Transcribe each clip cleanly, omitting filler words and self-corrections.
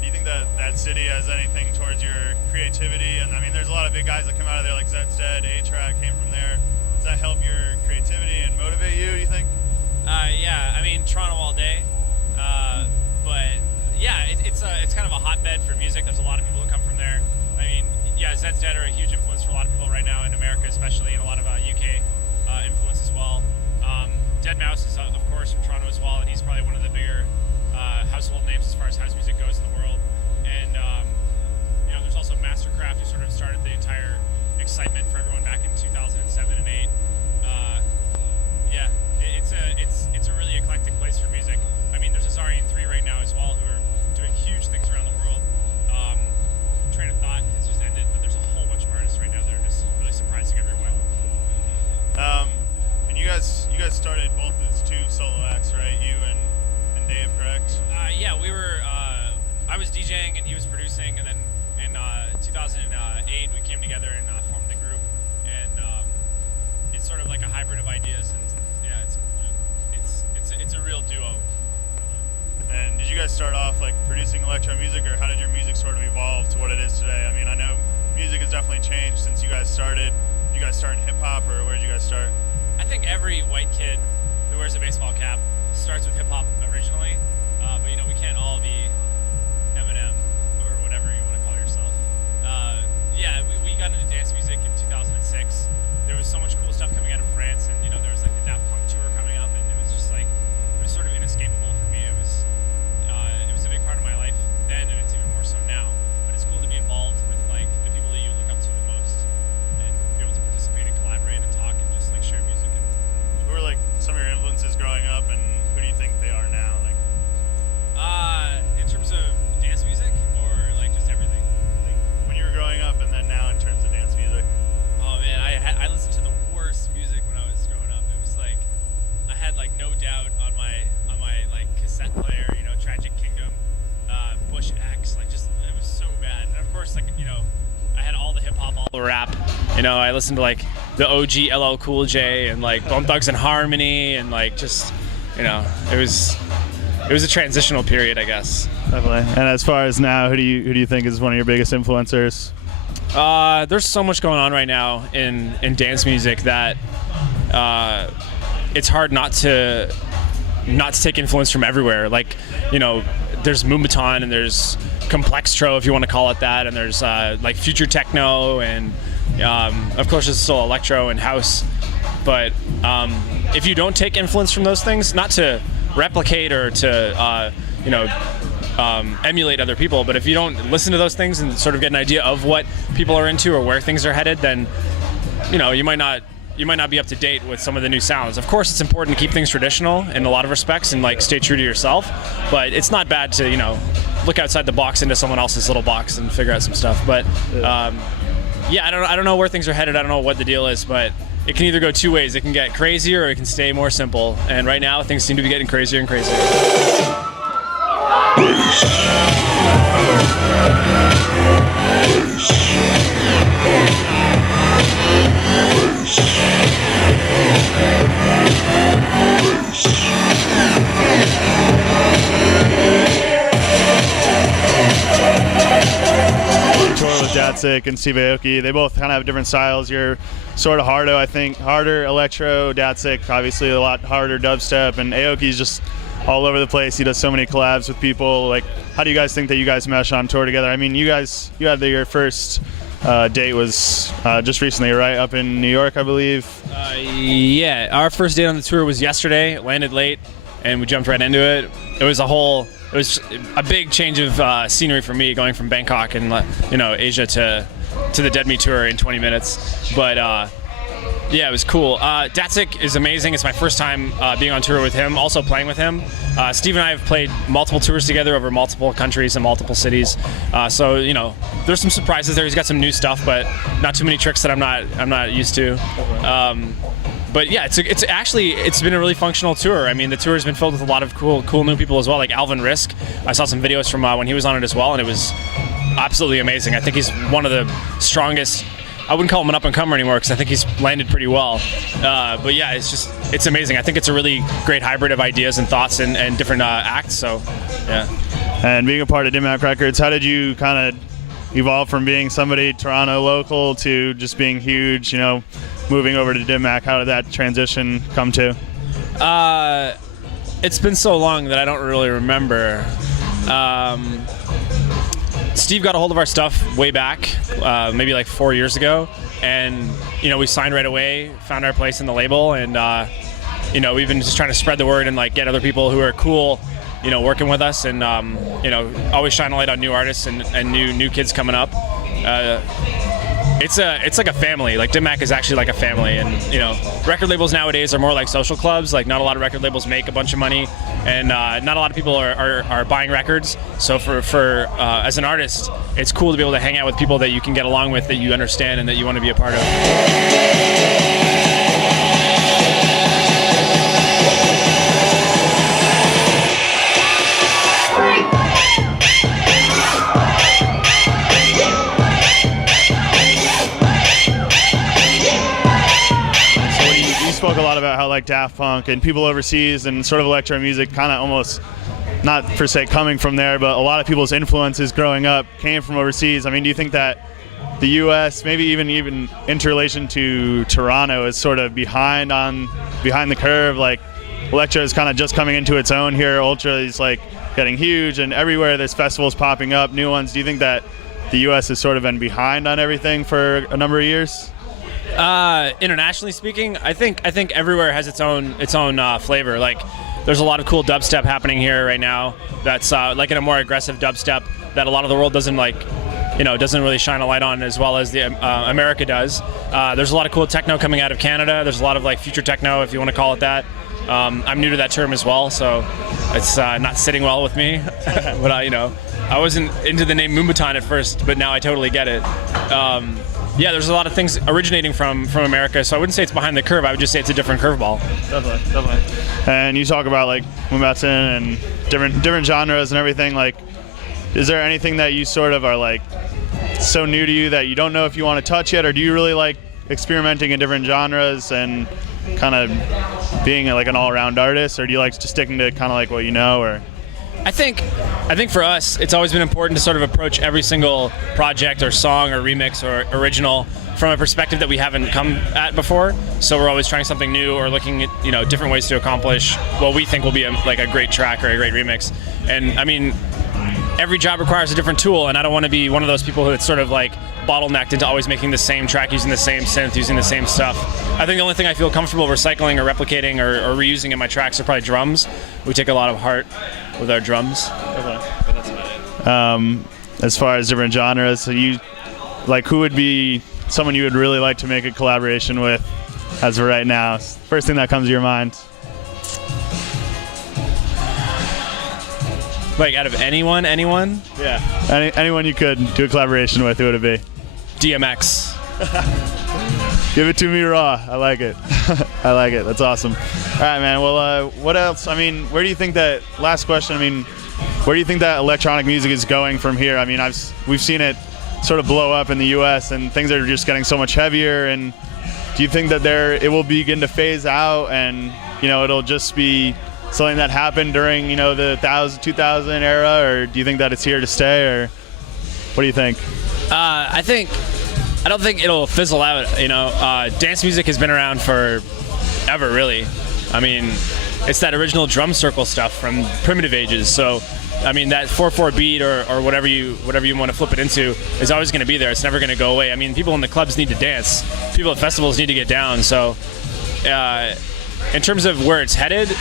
Do you think that that city has anything towards your creativity? And I mean, there's a lot of big guys that come out of there, like Zed said, A-Track came from there. Does that help your creativity and motivate you, you think? Yeah, I mean, Toronto all day. But yeah, it's kind of a hotbed for music. There's a lot of people that come from there. I mean, yeah, Zed's Dead are a huge influence for a lot of people right now in America, especially, and a lot of UK influence as well. Deadmeat is, of course, from Toronto as well, and he's probably one of the bigger household names as far as house music goes in the world. And you know, there's also Mastercraft, who sort of started the entire excitement for everyone back in 2007 and 8. Yeah, it's a really eclectic place for music. I mean, there's Azari and 3 right now as well, who are doing huge things around the world. Train of Thought has just ended, but there's a whole bunch of artists right now that are just really surprising everyone. And you guys started both as 2 solo acts, right? You and Dave, correct? Yeah, we were. I was DJing and he was producing, and then in 2008 we came together and formed the group. And it's sort of like a hybrid of ideas, and yeah, it's a real duo. And did you guys start off like producing electro music, or how did your music sort of evolve to what it is today? I mean, I know music has definitely changed since you guys started. Did you guys start in hip hop, or where did you guys start? I think every white kid who wears a baseball cap starts with hip hop originally, but you know, we can't all be Eminem or whatever you want to call yourself. Yeah, we got into dance music in 2006. There was so much cool stuff coming out of France, and you know, there was like the Daft Punk tour coming up, and it was just like, it was sort of inescapable for me. It was a big part of my life then, and it's even more so now. But it's cool to be involved with like the people that you look up to the most, and be able to participate and collaborate and talk and just like share music. And who were like some of your influences growing up, and who do you think they are now? Like, in terms of dance music, or like just everything? like when you were growing up, and then now in terms of dance music. Oh man, I listened to the worst music when I was growing up. It was like I had like No Doubt on my like cassette player, you know, Tragic Kingdom, Bush X, like just it was so bad. And of course, like, you know, I had all the hip hop, all the rap. You know, I listened to like the OG LL Cool J and like Bone Thugs and Harmony, and like just, you know, it was a transitional period, I guess. Definitely. And as far as now, who do you think is one of your biggest influencers? There's so much going on right now in dance music that it's hard not to take influence from everywhere. Like, you know, there's Moombahton and there's Complextro, if you want to call it that, and there's like future techno, and of course there's still electro and house. But if you don't take influence from those things, not to replicate or to you know, emulate other people, but if you don't listen to those things and sort of get an idea of what people are into or where things are headed, then, you know, you might not be up to date with some of the new sounds. Of course, it's important to keep things traditional in a lot of respects and like stay true to yourself, but it's not bad to, you know, look outside the box into someone else's little box and figure out some stuff. But yeah, I don't know where things are headed. I don't know what the deal is, but it can either go 2 ways. It can get crazier or it can stay more simple. And right now, things seem to be getting crazier and crazier. Tour with Datsik and Steve Aoki. They both kind of have different styles. You're sort of hardo, I think, harder electro. Datsik, obviously, a lot harder dubstep, and Aoki's just all over the place. He does so many collabs with people. Like, how do you guys think that you guys mesh on tour together? I mean, you had your first date was just recently, right? Up in New York, I believe. Yeah, our first date on the tour was yesterday. It landed late, and we jumped right into it. It was a big change of scenery for me, going from Bangkok and you know, Asia to the Deadmeat Tour in 20 minutes. But yeah, it was cool. Datsik is amazing. It's my first time being on tour with him, also playing with him. Steve and I have played multiple tours together over multiple countries and multiple cities. So, you know, there's some surprises there. He's got some new stuff, but not too many tricks that I'm not used to. But yeah, it's been a really functional tour. I mean, the tour has been filled with a lot of cool new people as well, like Alvin Risk. I saw some videos from when he was on it as well, and it was absolutely amazing. I think he's one of the strongest. I wouldn't call him an up-and-comer anymore because I think he's landed pretty well. But yeah, it's amazing. I think it's a really great hybrid of ideas and thoughts and different acts. So, yeah. And being a part of Deadmeat Records, how did you kind of evolve from being somebody Toronto local to just being huge, moving over to Deadmeat? How did that transition come to? It's been so long that I don't really remember. Steve got a hold of our stuff way back, maybe like 4 years ago, and we signed right away, found our place in the label, and we've been just trying to spread the word and like get other people who are cool, working with us, and always shine a light on new artists and new kids coming up. It's like a family. Like Deadmeat is actually like a family, and record labels nowadays are more like social clubs. Like not a lot of record labels make a bunch of money, and not a lot of people are buying records. So for as an artist, it's cool to be able to hang out with people that you can get along with, that you understand, and that you want to be a part of. Spoke a lot about how like Daft Punk and people overseas and sort of electro music kind of almost, not per se coming from there, but a lot of people's influences growing up came from overseas. I mean, do you think that the U.S., maybe even interrelation to Toronto, is sort of behind the curve? Like electro is kind of just coming into its own here. Ultra is like getting huge, and everywhere there's festivals popping up, new ones. Do you think that the U.S. has sort of been behind on everything for a number of years? Internationally speaking, I think everywhere has its own flavor. Like, there's a lot of cool dubstep happening here right now. That's like in a more aggressive dubstep that a lot of the world doesn't really shine a light on as well as the America does. There's a lot of cool techno coming out of Canada. There's a lot of like future techno, if you want to call it that. I'm new to that term as well, so it's not sitting well with me. But I wasn't into the name Moombahton at first, but now I totally get it. Yeah, there's a lot of things originating from America, so I wouldn't say it's behind the curve. I would just say it's a different curveball. Definitely. And you talk about like Moombahton and different genres and everything. Like, is there anything that you sort of are like so new to you that you don't know if you want to touch yet, or do you really like experimenting in different genres and kind of being like an all-around artist, or do you like just sticking to kind of like what you know? Or I think for us, it's always been important to sort of approach every single project or song or remix or original from a perspective that we haven't come at before. So we're always trying something new or looking at different ways to accomplish what we think will be a great track or a great remix. And I mean, every job requires a different tool, and I don't want to be one of those people that's sort of like bottlenecked into always making the same track, using the same synth, using the same stuff. I think the only thing I feel comfortable recycling or replicating or reusing in my tracks are probably drums. We take a lot of heart with our drums. Okay. But that's about it. As far as different genres, so who would be someone you would really like to make a collaboration with as of right now? First thing that comes to your mind. Like out of anyone? Yeah. Anyone you could do a collaboration with, who would it be? DMX. Give it to me raw. I like it. I like it. That's awesome. All right, man. Well, what else? I mean, where do you think that, last question, where do you think that electronic music is going from here? I mean, we've seen it sort of blow up in the U.S. and things are just getting so much heavier. And do you think that it will begin to phase out and, it'll just be something that happened during, the 2000 era, or do you think that it's here to stay, or what do you think? I don't think it'll fizzle out. Dance music has been around forever, really. I mean, it's that original drum circle stuff from primitive ages. So, I mean, that 4/4 beat or whatever you want to flip it into is always going to be there. It's never going to go away. I mean, people in the clubs need to dance. People at festivals need to get down. So, in terms of where it's headed,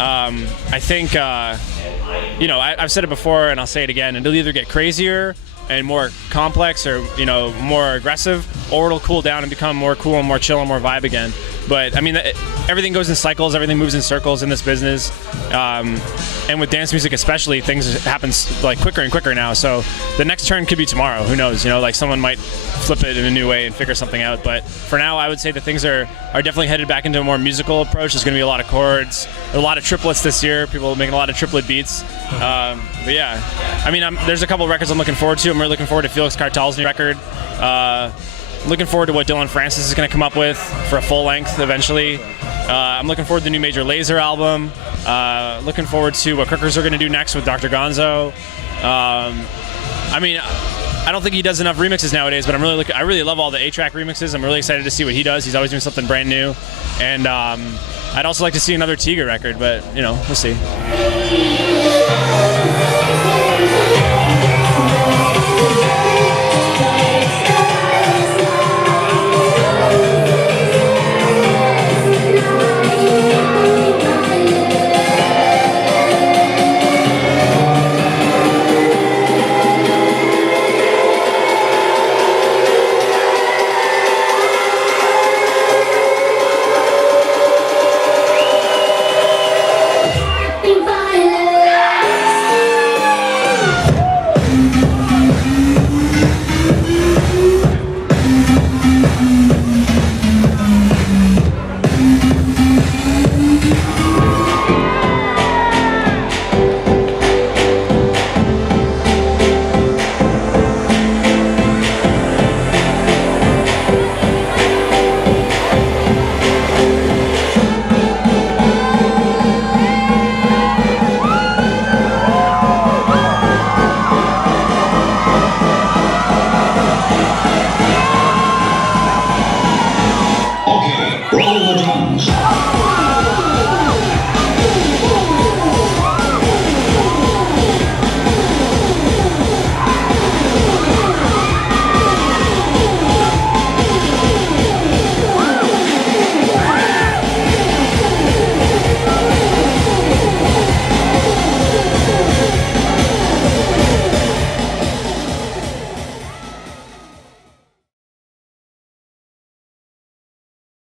I think, I've said it before and I'll say it again, it'll either get crazier and more complex or, more aggressive, or it'll cool down and become more cool and more chill and more vibe again. But I mean, everything goes in cycles, everything moves in circles in this business. And with dance music especially, things happen like quicker and quicker now. So the next turn could be tomorrow, who knows? Like someone might flip it in a new way and figure something out. But for now, I would say that things are definitely headed back into a more musical approach. There's going to be a lot of chords, a lot of triplets this year, people making a lot of triplet beats. But yeah, I mean, there's a couple of records I'm looking forward to. I'm really looking forward to Felix Cartal's new record. Looking forward to what Dylan Francis is going to come up with for a full length eventually. I'm looking forward to the new Major Lazer album. Looking forward to what Crookers are going to do next with Dr. Gonzo. I mean, I don't think he does enough remixes nowadays, but I really love all the A-Track remixes. I'm really excited to see what he does. He's always doing something brand new. And I'd also like to see another Tiga record, but, you know, we'll see.